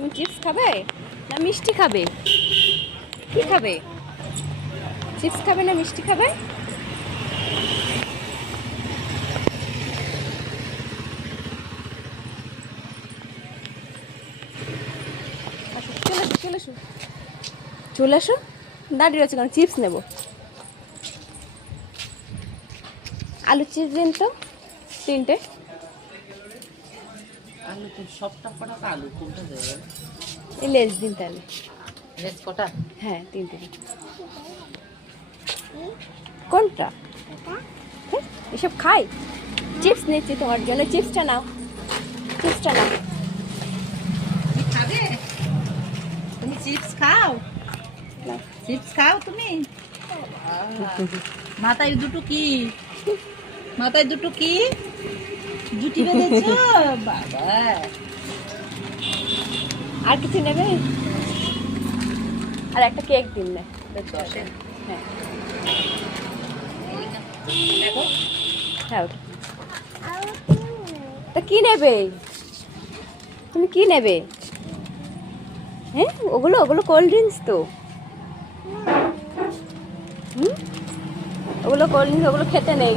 তুমি চিপস খাবে না মিষ্টি খাবে? কি খাবে? চিপস খাবে না মিষ্টি খাবে? আসো, চলে আসো, চলে আসো। দাঁড়িয়ে আছে কারণ চিপস নেবো। আলু চিপস দিন তো 3টে। আলু তো সবটা কটা আলু কোনটা দেবে? এই লেস দিন তাহলে। লেজ কটা? হ্যাঁ 3টে দিন। কোনটা? হ্যাঁ, এসব খাই। চিপস নিচ্ছি তোমার জন্য, চিপসটা নাও, চিপসটা নাও। তুমি খাবে? তুমি চিপস খাও? নাও। চিপস খাও তুমি? মাথায় দুটো কি? মাথায় দুটো কি? জুটি বেঁধেছো? বাবা, আর কিছু নেবে? আর একটা কেক দিন না। দশের। হ্যাঁ দেখো হ্যাঁ ওটা। তা কি নেবে? তুমি কি নেবে? হ্যাঁ ওগুলো ওগুলো কোল্ড ড্রিঙ্কস তো। ওগুলো কোল্ড ড্রিঙ্কস, ওগুলো খেতে নেই।